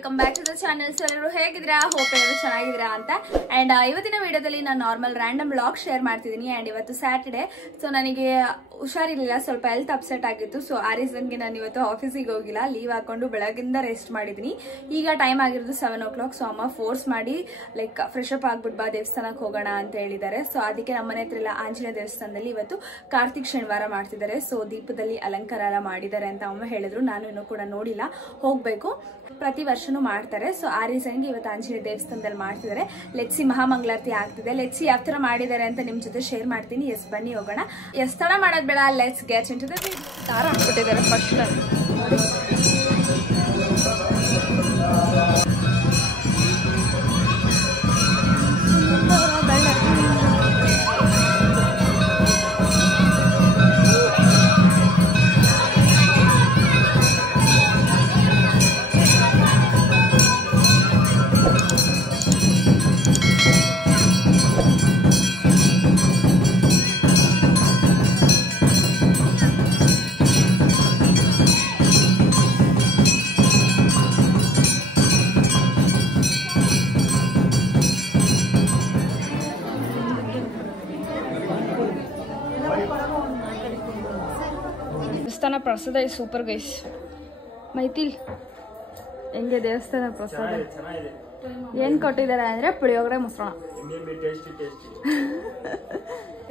Welcome back to the channel. So ಎಲ್ಲರೂ ಹೇಗಿದ್ದೀರಾ? Hope ಎಲ್ಲರೂ ಚೆನ್ನಾಗಿದ್ದೀರಾ ಅಂತ. ಅಂಡ್ ಇವತ್ತಿನ ವಿಡಿಯೋದಲ್ಲಿ ನಾನು ನಾರ್ಮಲ್ ರ್ಯಾಂಡಮ್ ವ್ಲಾಗ್ ಶೇರ್ ಮಾಡ್ತಿದ್ದೀನಿ. ಅಂಡ್ ಇವತ್ತು ಸ್ಯಾಟರ್ಡೆ, ಸೊ ನನಗೆ ಹುಷಾರಿರಲಿಲ್ಲ, ಸ್ವಲ್ಪ ಹೆಲ್ತ್ ಅಪ್ಸೆಟ್ ಆಗಿತ್ತು. ಸೊ ಆ ರೀಸನ್ಗೆ ನಾನು ಇವತ್ತು ಆಫೀಸಿಗೆ ಹೋಗಿಲ್ಲ, ಲೀವ್ ಹಾಕೊಂಡು ಬೆಳಗಿಂದ ರೆಸ್ಟ್ ಮಾಡಿದ್ದೀನಿ. ಈಗ ಟೈಮ್ ಆಗಿರೋದು 7 o'clock. ಸೊ ಅಮ್ಮ ಫೋರ್ಸ್ ಮಾಡಿ ಲೈಕ್ ಫ್ರೆಶ್ ಅಪ್ ಆಗ್ಬಿಟ್ಟು ಬಾ ದೇವಸ್ಥಾನಕ್ಕೆ ಹೋಗೋಣ ಅಂತ ಹೇಳಿದ್ದಾರೆ. ಸೊ ಅದಕ್ಕೆ ನಮ್ಮನೆ ಹತ್ರ ಎಲ್ಲ ಆಂಜನೇಯ ದೇವಸ್ಥಾನದಲ್ಲಿ ಇವತ್ತು ಕಾರ್ತಿಕ್ ಶನಿವಾರ ಮಾಡ್ತಿದ್ದಾರೆ. ಸೊ ದೀಪದಲ್ಲಿ ಅಲಂಕಾರ ಎಲ್ಲ ಮಾಡಿದ್ದಾರೆ ಅಂತ ಅಮ್ಮ ಹೇಳಿದ್ರು. ನಾನು ಇನ್ನೂ ಕೂಡ ನೋಡಿಲ್ಲ, ಹೋಗ್ಬೇಕು. ಪ್ರತಿ ವರ್ಷನೂ ಮಾಡ್ತಾರೆ. ಸೊ ಆ ರೀಸನ್ಗೆ ಇವತ್ತು ಆಂಜನೇಯ ದೇವಸ್ಥಾನದಲ್ಲಿ ಮಾಡ್ತಿದ್ದಾರೆ. ಲೆಟ್ಸಿ ಮಹಾಮಂಗಳಾರತಿ ಆಗ್ತಿದೆ. ಲೆಟ್ಸಿ ಯಾವ ತರ ಮಾಡಿದ್ದಾರೆ ಅಂತ ನಿಮ್ ಜೊತೆ ಶೇರ್ ಮಾಡ್ತೀನಿ. ಎಸ್, ಬನ್ನಿ ಹೋಗೋಣ. ಎಸ್ ತಡ ಮಾಡೋದ್ ಬೇಡ, let's get into the video. ದಾರ ಹಾಕ್ಬಿಟ್ಟಿದ್ದಾರೆ ಫಸ್ಟ್. ದೇವಸ್ಥಾನ ಪ್ರಸಾದ ಸೂಪರ್ ಗೈಸ್. ಮೈತಿಲ್ ಹೆಂಗೆ ದೇವಸ್ಥಾನ ಪ್ರಸಾದ? ಏನ್ ಕೊಟ್ಟಿದ್ದಾರೆ ಅಂದ್ರೆ ಪುಳಿಯೋಗರೆ ಮೊಸರನ್ನ.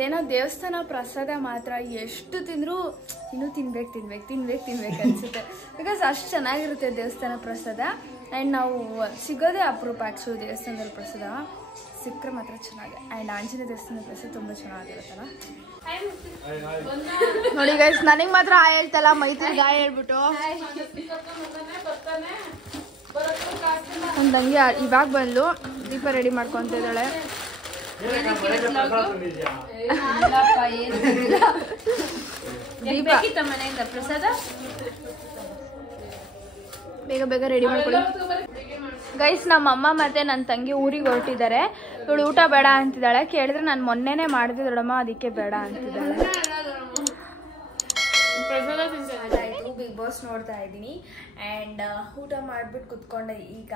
ಏನೋ ದೇವಸ್ಥಾನ ಪ್ರಸಾದ ಮಾತ್ರ ಎಷ್ಟು ತಿಂದ್ರು ಇನ್ನೂ ತಿನ್ಬೇಕು ಅನ್ಸುತ್ತೆ. ಬಿಕಾಸ್ ಅಷ್ಟು ಚೆನ್ನಾಗಿರುತ್ತೆ ದೇವಸ್ಥಾನ ಪ್ರಸಾದ. ಆ್ಯಂಡ್ ನಾವು ಸಿಗೋದೇ ಅಪರೂಪ. ಆ್ಯಕ್ಚುಲಿ ದೇವಸ್ಥಾನದಲ್ಲಿ ಪ್ರಸಾದ ಸಿಕ್ಕರೆ ಮಾತ್ರ ಚೆನ್ನಾಗಿ. ಆ್ಯಂಡ್ ಆಂಜನೇಯ ದೇವಸ್ಥಾನದ ಪ್ರಸಾದ ತುಂಬ ಚೆನ್ನಾಗಿರುತ್ತಲ್ಲ. ನೋಡಿ ಗೈಸ್, ನನಗೆ ಮಾತ್ರ ಆಯ್ ಹೇಳ್ತಲ್ಲ, ಮೈತ್ರಿಗೆ ಆಯ್ ಹೇಳ್ಬಿಟ್ಟು ಒಂದು ತಂಗಿ ಇವಾಗ ಬಂದು ದೀಪ ರೆಡಿ ಮಾಡ್ಕೊಂತ ಇದ್ದಾಳೆ. ಮನೆಯಿಂದ ಪ್ರಸಾದ ಬೇಗ ಬೇಗ ರೆಡಿ ಮಾಡ್ಕೊಳ್ಳಿ ಗೈಸ್. ನಮ್ಮ ಅಮ್ಮ ಮತ್ತೆ ನನ್ನ ತಂಗಿ ಊರಿಗೆ ಹೊರಟಿದ್ದಾರೆ. ಇವಳು ಊಟ ಬೇಡ ಅಂತಿದ್ದಾಳೆ. ಕೇಳಿದ್ರೆ ನಾನು ಮೊನ್ನೆನೇ ಮಾಡಿದೆ ದೊಡ್ಡಮ್ಮ, ಅದಕ್ಕೆ ಬೇಡ ಅಂತಿದ್ದಾಳೆ. ಆಯಿತು, ಬಿಗ್ ಬಾಸ್ ನೋಡ್ತಾ ಇದ್ದೀನಿ. ಆ್ಯಂಡ್ ಊಟ ಮಾಡಿಬಿಟ್ಟು ಕುತ್ಕೊಂಡೆ. ಈಗ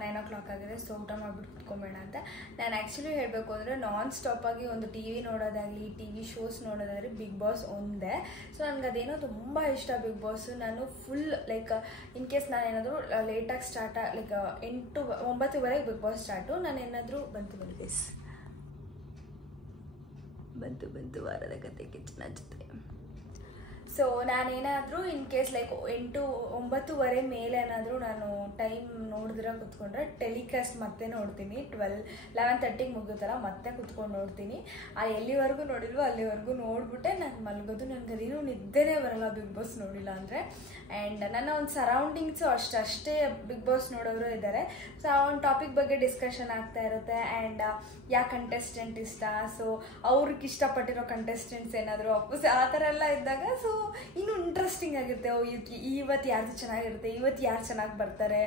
9 o'clock ಆಗಿದೆ. ಸೊ ಊಟ ಮಾಡಿಬಿಟ್ಟು ಕುತ್ಕೊಂಬೇಡ ಅಂತ. ನಾನು ಆ್ಯಕ್ಚುಲಿ ಹೇಳಬೇಕು ಅಂದರೆ ನಾನ್ ಸ್ಟಾಪಾಗಿ ಒಂದು ಟಿ ವಿ ನೋಡೋದಾಗಲಿ, ಟಿ ವಿ ಶೋಸ್ ನೋಡೋದಾಗಲಿ ಬಿಗ್ ಬಾಸ್ ಒಂದೇ. ಸೊ ನನಗೆ ಅದೇನೋ ತುಂಬ ಇಷ್ಟ ಬಿಗ್ ಬಾಸ್. ನಾನು ಫುಲ್ ಲೈಕ್ ಇನ್ ಕೇಸ್ ನಾನು ಏನಾದರೂ ಲೇಟಾಗಿ ಸ್ಟಾರ್ಟ್ ಲೈಕ್ 8-9ವರೆಗೆ ಬಿಗ್ ಬಾಸ್ ಸ್ಟಾರ್ಟು. ನಾನು ಏನಾದರೂ ಬಂತು ವಾರದ ಕತೆ ಕಿಚ್ಚನ ಜೊತೆ. ಸೊ ನಾನೇನಾದರೂ ಇನ್ ಕೇಸ್ ಲೈಕ್ 8-9 ಮೇಲೆ ಏನಾದರೂ ನಾನು ಟೈಮ್ ನೋಡಿದ್ರೆ ಕುತ್ಕೊಂಡ್ರೆ ಟೆಲಿಕಾಸ್ಟ್ ಮತ್ತೆ ನೋಡ್ತೀನಿ. 11:30ಗೆ ಮುಗುತ್ತಲ್ಲ, ಮತ್ತೆ ಕುತ್ಕೊಂಡು ನೋಡ್ತೀನಿ. ಎಲ್ಲಿವರೆಗೂ ನೋಡಿಲ್ವೋ ಅಲ್ಲಿವರೆಗೂ ನೋಡ್ಬಿಟ್ಟೆ ನಾನು ಮಲಗೋದು. ನನಗೆ ಅದೇನು ನಿದ್ದೆನೇ ಬರಲ್ಲ ಬಿಗ್ ಬಾಸ್ ನೋಡಿಲ್ಲ ಅಂದರೆ. ಆ್ಯಂಡ್ ನನ್ನ ಒಂದು ಸರೌಂಡಿಂಗ್ಸು ಅಷ್ಟೇ ಬಿಗ್ ಬಾಸ್ ನೋಡೋರು ಇದ್ದಾರೆ. ಸೊ ಆ ಒಂದು ಟಾಪಿಕ್ ಬಗ್ಗೆ ಡಿಸ್ಕಷನ್ ಆಗ್ತಾ ಇರುತ್ತೆ. ಆ್ಯಂಡ್ ಯಾವ ಕಂಟೆಸ್ಟೆಂಟ್ ಇಷ್ಟ, ಸೊ ಅವ್ರಿಗೆ ಇಷ್ಟಪಟ್ಟಿರೋ ಕಂಟೆಸ್ಟೆಂಟ್ಸ್ ಏನಾದರೂ ಅಪ್ಪುಸ್ ಆ ಥರ ಎಲ್ಲ ಇದ್ದಾಗ ಸೊ ಇನ್ನೂ ಇಂಟ್ರೆಸ್ಟಿಂಗ್ ಆಗುತ್ತೆ. ಇವತ್ತು ಯಾರ್ದು ಚೆನ್ನಾಗಿರುತ್ತೆ, ಇವತ್ತು ಯಾರು ಚೆನ್ನಾಗಿ ಬರ್ತಾರೆ,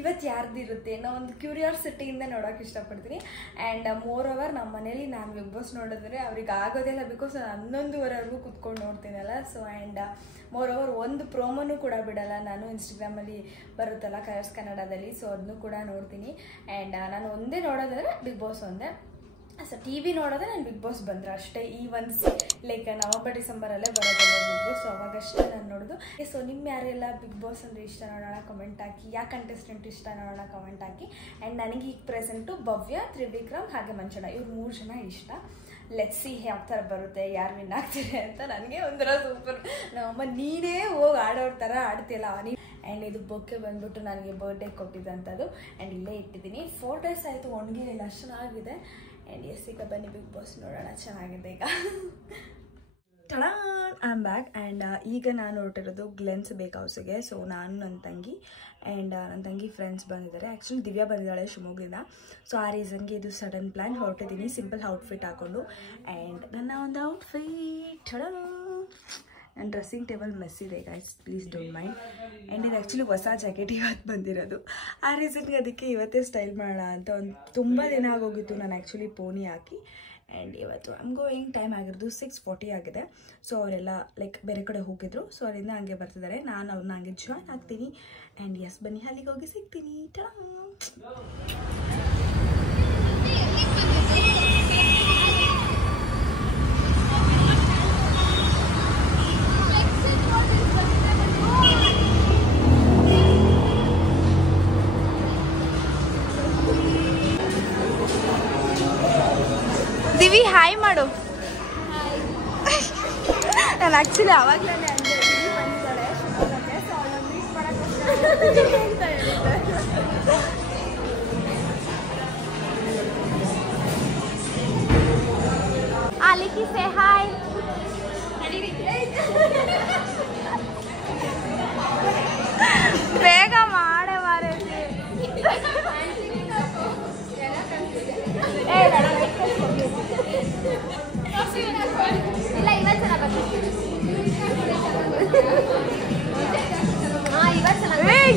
ಇವತ್ತು ಯಾರ್ದು ಇರುತ್ತೆ ಅನ್ನೋ ಒಂದು ಕ್ಯೂರಿಯಾಸಿಟಿಯಿಂದ ನೋಡೋಕೆ ಇಷ್ಟಪಡ್ತೀನಿ. ಆ್ಯಂಡ್ ಮೋರ್ ಓವರ್ ನಮ್ಮ ಮನೇಲಿ ನಾನು ಬಿಗ್ ಬಾಸ್ ನೋಡಿದ್ರೆ ಅವ್ರಿಗೆ ಆಗೋದಿಲ್ಲ, ಬಿಕಾಸ್ ನಾನು 11:00ವರೆಗೂ ಕುತ್ಕೊಂಡು ನೋಡ್ತೀನಲ್ಲ. ಸೊ ಆ್ಯಂಡ್ ಮೋರ್ ಓವರ್ ಒಂದು ಪ್ರೋಮೋನು ಕೂಡ ಬಿಡಲ್ಲ ನಾನು. ಇನ್ಸ್ಟಾಗ್ರಾಮಲ್ಲಿ ಬರುತ್ತಲ್ಲ ಕಲರ್ಸ್ ಕನ್ನಡದಲ್ಲಿ, ಸೊ ಅದನ್ನು ಕೂಡ ನೋಡ್ತೀನಿ. ಆ್ಯಂಡ್ ನಾನು ಒಂದೇ ನೋಡೋದಾದ್ರೆ ಬಿಗ್ ಬಾಸ್ ಒಂದೇ. ಸೊ ಟಿ ವಿ ನೋಡೋದೇ ನಾನು ಬಿಗ್ ಬಾಸ್ ಬಂದರೆ ಅಷ್ಟೇ. ಈ ಒಂದು ಲೈಕ್ ನವಂಬರ್-ಡಿಸೆಂಬರಲ್ಲೇ ಬರೋದಲ್ಲ ಬಿಗ್ ಬಾಸ್, ಸೊ ಅವಾಗಷ್ಟೇ ನಾನು ನೋಡೋದು. ಸೊ ನಿಮ್ಮ ಯಾರೆಲ್ಲ ಬಿಗ್ ಬಾಸ್ ಅಂದರೆ ಇಷ್ಟ ನೋಡೋಣ ಕಮೆಂಟ್ ಹಾಕಿ. ಯಾವ ಕಂಟೆಸ್ಟೆಂಟ್ ಇಷ್ಟ ನೋಡೋಣ ಕಮೆಂಟ್ ಹಾಕಿ. ಆ್ಯಂಡ್ ನನಗೆ ಈಗ ಪ್ರೆಸೆಂಟು ಭವ್ಯ, ತ್ರಿವಿಕ್ರಮ್ ಹಾಗೆ ಮಂಚಣ್ಣ, ಇವ್ರು 3 ಜನ ಇಷ್ಟ. ಲೆಟ್ಸ್ ಸಿ ಯಾವ ಥರ ಬರುತ್ತೆ, ಯಾರು ವಿನ್ ಆಗ್ತಿದೆ ಅಂತ. ನನಗೆ ಒಂಥರ ಸೂಪರ್. ನಮ್ಮಮ್ಮ ನೀನೇ ಹೋಗಿ ಆಡೋರ ಥರ ಆಡ್ತಿಲ್ಲ ನೀ. ಆ್ಯಂಡ್ ಇದು ಬೊಕ್ಕೆ ಬಂದ್ಬಿಟ್ಟು ನನಗೆ ಬರ್ಡೇ ಕೊಟ್ಟಿದ್ದಂಥದ್ದು. ಆ್ಯಂಡ್ ಇಲ್ಲೇ ಇಟ್ಟಿದ್ದೀನಿ. 4 days ಆಯಿತು, ಒಣಗಿಲಿಲ್ಲ, ಅಷ್ಟು ಚೆನ್ನಾಗಿದೆ. ಆ್ಯಂಡ್ ಎಸ್, ಈಗ ಬನ್ನಿ ಬಿಗ್ ಬಾಸ್ ನೋಡೋಣ. ಚೆನ್ನಾಗಿದೆ ಈಗ. I am back. ಆ್ಯಂಡ್ ಈಗ ನಾನು ಹೊರಟಿರೋದು ಗ್ಲೆನ್ಸ್ ಬೇಕ್ ಹೌಸಿಗೆ. ಸೊ ನಾನು ನನ್ನ ತಂಗಿ ಆ್ಯಂಡ್ ನನ್ನ ತಂಗಿ ಫ್ರೆಂಡ್ಸ್ ಬಂದಿದ್ದಾರೆ. ಆ್ಯಕ್ಚುಲಿ ದಿವ್ಯಾ ಬಂದಿದ್ದಾಳೆ ಶಿವಮೊಗ್ಗದಿಂದ. ಸೊ ಆ ರೀಸನ್ಗೆ ಇದು ಸಡನ್ ಪ್ಲ್ಯಾನ್. ಹೊರಟಿದ್ದೀನಿ ಸಿಂಪಲ್ ಔಟ್ಫಿಟ್ ಹಾಕ್ಕೊಂಡು. ಆ್ಯಂಡ್ ನನ್ನ ಒಂದು ಔಟ್ಫಿಟ್ ನನ್ನ ಡ್ರೆಸ್ಸಿಂಗ್ ಟೇಬಲ್ ಮೆಸ್ ಇದೆ guys, please don't mind. And ಇದು ಆ್ಯಕ್ಚುಲಿ ಹೊಸ ಜಾಕೆಟ್ ಇವತ್ತು ಬಂದಿರೋದು. ಆ ರೀಸನ್ಗೆ ಅದಕ್ಕೆ ಇವತ್ತೇ ಸ್ಟೈಲ್ ಮಾಡೋಣ ಅಂತ. ಒಂದು ತುಂಬ ದಿನ ಆಗೋಗಿತ್ತು ನಾನು ಆ್ಯಕ್ಚುಲಿ ಪೋನಿ ಹಾಕಿ. ಆ್ಯಂಡ್ ಇವತ್ತು ಐಮ್ ಗೋಯಿಂಗ್. ಟೈಮ್ ಆಗಿರೋದು 6:40 ಆಗಿದೆ. ಸೊ ಅವರೆಲ್ಲ ಲೈಕ್ ಬೇರೆ ಕಡೆ ಹೋಗಿದ್ರು. ಸೊ ಅವರಿಂದ ಹಂಗೆ ಬರ್ತಿದ್ದಾರೆ. ನಾನು ಅವ್ರನ್ನ ಹಂಗೆ ಜಾಯ್ನ್ ಆಗ್ತೀನಿ. ಆ್ಯಂಡ್ ಎಸ್, ಬನ್ನಿ ಅಲ್ಲಿಗೆ ಹೋಗಿ ಸಿಗ್ತೀನಿ. ದಿವಿ ಹಾಯ್ ಮಾಡು. ನಾನು ಆ್ಯಕ್ಚುಲಿ ಅವಾಗಲೇ ಅಂದೆ ದಿವಿ ಬಂದಿದ್ದಾಳೆ ಶಿವಮೊಗ್ಗಕ್ಕೆ. ಸೊ ಅವಳನ್ನ ಮೀಟ್ ಮಾಡೋಕ್ಕೋಸ್ಕರ ಅಂತ ಹೇಳಿದ್ದೆ. ಅಲಿಕಿ ಸೇ ಹಾಯ್. ಬೇಗ ಮಾಡೆ ಮಾರೇತಿ.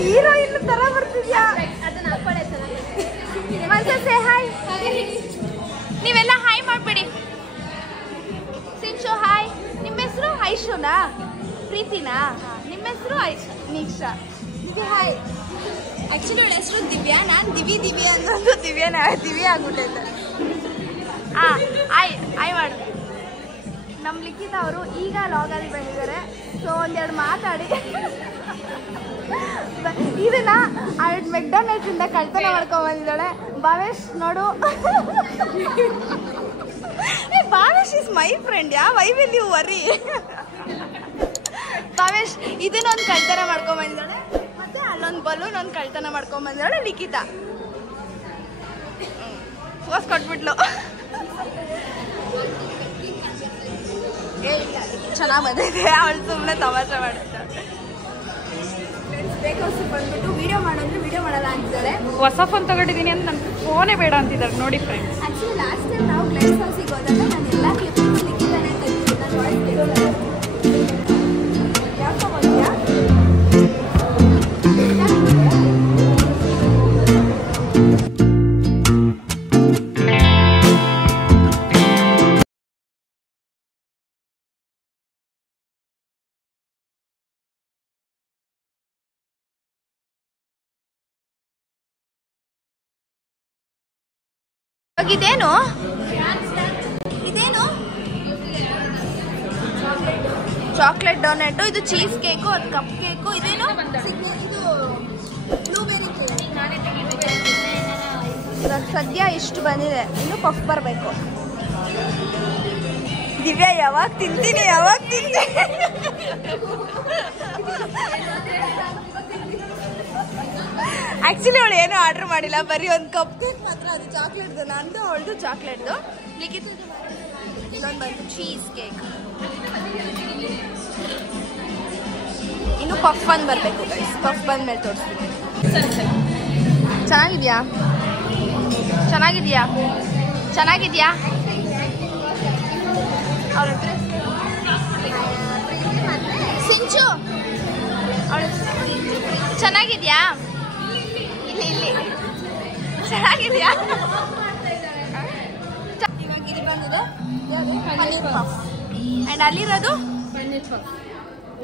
ಹೀರೋಯಿನ್ ತರ ಬರ್ತಿದ್ಯಾ? ಒಂದ್ಸೆ ಹಾಯ್. ನೀವೆಲ್ಲ ಹಾಯ್ ಮಾಡ್ಬೇಡಿ. ಸಿಂಚು ಹಾಯ್. ನಿಮ್ಮ ಹೆಸರು ಐಶುನಾ? ಪ್ರೀತಿನಾ? ನಿಮ್ಮ ಹೆಸರು ನೀಕ್ಷಾ. ದಿವಿ ಹಾಯ್. ಆ್ಯಕ್ಚುಲಿ ಅವಳ ಹೆಸರು ದಿವ್ಯಾ. ನಾನು ದಿವಿ ಅನ್ನೋದು ದಿವ್ಯ ಆಗ್ಬಿಟ್ಟೈತೆ. ಆಯ್ ಮಾಡು. ನಮ್ಮ ಲಿಖಿತ ಅವರು ಈಗ ಲಾಗಲ್ಲಿ ಬಂದಿದ್ದಾರೆ. ಸೊ ಒಂದೆರಡು ಮಾತಾಡಿ. ಇದನ್ನ ಮೆಕ್ಡೊನಾಲ್ಡ್ಸ್ ಇಂದ ಕಳ್ತನ ಮಾಡ್ಕೊಂಡ್ ಬಂದಿದ್ದಾಳೆ. ಭಾವೇಶ್ ನೋಡು. Bhavesh is my friend. Why will you worry? Bhavesh ಇದನ್ನೊಂದು ಕಳ್ತನ ಮಾಡ್ಕೊಂಡ್ ಬಂದಿದ್ದಾಳೆ. ಮತ್ತೆ ಅಲ್ಲೊಂದು ಬಲೂನ್ ಒಂದು ಕಳ್ತನ ಮಾಡ್ಕೊಂಡ್ ಬಂದಿದ್ದಾಳೆ ಲಿಖಿತ. ಫೋಸ್ ಕೊಟ್ಬಿಟ್ಲು. ಚೆನ್ನಾಗಿ ಬಂದಿದೆ. ಅವಳು ಸುಮ್ಮನೆ ತಮಾಷೆ ಮಾಡಿದ್ದಾಳೆ. ಬೇಕಾದ್ರು ಬಂದ್ಬಿಟ್ಟು ವಿಡಿಯೋ ಮಾಡೋದ್ರೆ ವಿಡಿಯೋ ಮಾಡಲ್ಲ ಅಂತಿದ್ದಾಳೆ. ಹೊಸ ಫೋನ್ ತಗೊಂಡಿದ್ದೀನಿ ಅಂತ ನನ್ನ ಫೋನೇ ಬೇಡ ಅಂತಿದ್ದಾರೆ ನೋಡಿ ಫ್ರೆಂಡ್ಸ್. ಆ್ಯಕ್ಚುಲಿ ಲಾಸ್ಟ್ ಟೈಮ್ ನಾವು ಗ್ಲೈಸ್ ಹೌಸಿಗೆ ಹೋದಾಗ ನಾನು ಎಲ್ಲ ಕ್ಲಿಪ್ಪಿಂಗ್ಸ್ ಲಿಖಿತಾನೆ ತೆಗೆದು ನಾನು ವಾಯ್ಸ್ ಬಿಡೋಲ್ಲ. ಯಾಕೋ ಬಂದ್ಯಾ? ಇದೇನು ಚಾಕ್ಲೇಟ್ ಡೋನೆಟ್. ಇದು ಚೀಸ್ ಕೇಕು, ಅದು ಕಪ್ ಕೇಕು. ಇದೇನು ಇವಾಗ ಸದ್ಯ ಇಷ್ಟು ಬಂದಿದೆ. ಇನ್ನು ಪಫ್ ಬರಬೇಕು. ದಿವ್ಯಾ ಯಾವಾಗ ತಿಂತೀನಿ. ಆಕ್ಚುಲಿ ಅವಳು ಏನು ಆರ್ಡರ್ ಮಾಡಿಲ್ಲ, ಬರೀ ಒಂದು ಕಪ್ ಕೇಕ್ ಮಾತ್ರ. ಅದು ಚಾಕ್ಲೇಟ್ದು. ನಂದು ಅವಳದು ಚಾಕ್ಲೇಟ್ದು. ಲಿಖಿತ ಇನ್ನೊಂದು ಬಂದು ಚೀಸ್ ಕೇಕ್. ಇನ್ನು ಪಫ್ ಬಂದು ಬರಬೇಕು ಗೈಸ್. ಪಫ್ ಬಂದ ಮೇಲೆ ತೋರಿಸ್ತೀನಿ. ಚೆನ್ನಾಗಿದ್ಯಾ? ಅವಳ ಸಿಂಚು ಚೆನ್ನಾಗಿದ್ಯಾ? ಇಲ್ಲಿ ಚೆನ್ನಾಗಿದ್ಯಾ? ಇವಾಗ ಇಲ್ಲಿ ಬಂದಿದೆ ಪನ್ನೀರ್ ಪಫ್. ಆ್ಯಂಡ್ ಅಲ್ಲಿರೋದು ಪನ್ನೀರ್ ಪಫ್.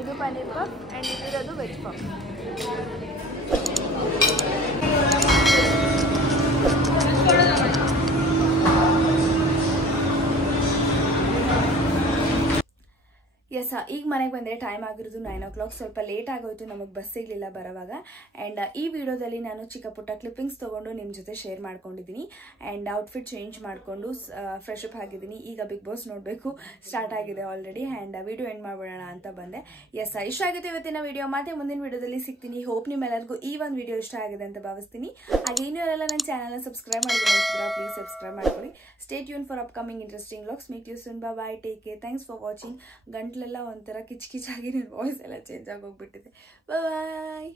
ಇದು ಪನ್ನೀರ್ ಪಫ್. ಆ್ಯಂಡ್ ಇಲ್ಲಿರೋದು ವೆಜ್ ಪಫ್. ಎಸ್, ಈಗ ಮನೆಗೆ ಬಂದರೆ ಟೈಮ್ ಆಗಿರೋದು 9 o'clock. ಸ್ವಲ್ಪ ಲೇಟ್ ಆಗೋಯ್ತು, ನಮಗೆ ಬಸ್ ಸಿಗಲಿಲ್ಲ ಬರೋವಾಗ. ಆ್ಯಂಡ್ ಈ ವಿಡಿಯೋದಲ್ಲಿ ನಾನು ಚಿಕ್ಕ ಪುಟ್ಟ ಕ್ಲಿಪ್ಪಿಂಗ್ಸ್ ತೊಗೊಂಡು ನಿಮ್ಮ ಜೊತೆ ಶೇರ್ ಮಾಡ್ಕೊಂಡಿದ್ದೀನಿ. ಆ್ಯಂಡ್ ಔಟ್ಫಿಟ್ ಚೇಂಜ್ ಮಾಡಿಕೊಂಡು ಫ್ರೆಶ್ ಅಪ್ ಆಗಿದ್ದೀನಿ. ಈಗ ಬಿಗ್ ಬಾಸ್ ನೋಡಬೇಕು, ಸ್ಟಾರ್ಟ್ ಆಗಿದೆ ಆಲ್ರೆಡಿ. ಆ್ಯಂಡ್ ವಿಡಿಯೋ ಎಂಡ್ ಮಾಡ್ಬಿಡೋಣ ಅಂತ ಬಂದೆ. ಎಸ್, ಇಷ್ಟ ಆಗುತ್ತೆ ಇವತ್ತಿನ ವಿಡಿಯೋ. ಮತ್ತೆ ಮುಂದಿನ ವಿಡಿಯೋದಲ್ಲಿ ಸಿಗ್ತೀನಿ. ಹೋಪ್ ನಿಮ್ಮೆಲ್ಲರಿಗೂ ಈ ಒಂದು ವಿಡಿಯೋ ಇಷ್ಟ ಆಗಿದೆ ಅಂತ ಭಾವಿಸ್ತೀನಿ. ಹಾಗೆ ಇನ್ನೂ ಎಲ್ಲ ನನ್ನ ಚಾನಲ್ನ ಸಬ್ಸ್ಕ್ರೈಬ್ ಮಾಡಿದ್ರೆ ಪ್ಲೀಸ್ ಸಬ್ಸ್ಕ್ರೈಬ್ ಮಾಡ್ಕೊಳ್ಳಿ. Stay tune for upcoming interesting vlogs. Meet you soon. Bye, take care. Thanks for watching. ಗಂಟ್ಲೆಲ್ಲ ಒಂಥರ ಕಿಚ್ ಕಿಚಾಗಿ ನನ್ನ ವಾಯ್ಸ್ ಎಲ್ಲ ಚೇಂಜ್ ಆಗೋಗ್ಬಿಟ್ಟಿದೆ. ಬಾಯ್.